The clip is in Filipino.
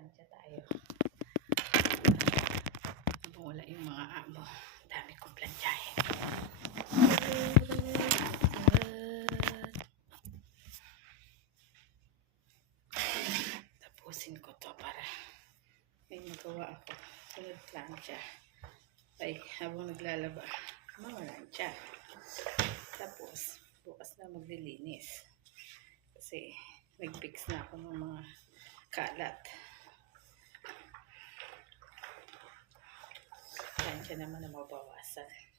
Magpa-plancha tayo. Wala yung mga amo. Dami kong planchahin. Tapusin ko to para may magawa ako. Sunod plancha. Ay, habang naglalaba, mamalansya. Tapos, bukas na maglilinis. Kasi, nag-fix na ako ng mga kalat. Plancha naman na mabawasan.